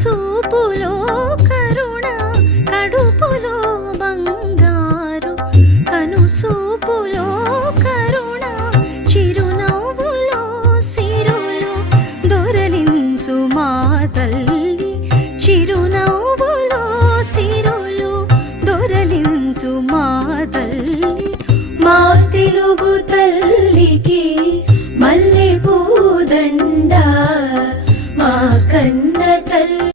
చూపులో కరుణ కడుపులో బంగారు కను చూపులో కరుణ చిరునవ్వులో సిరులు దొరలించు మా తల్లి చిరునవ్వులో సిరులు దొరలించు మా తల్లి మా తెలుగు తల్లికి మల్లెపూ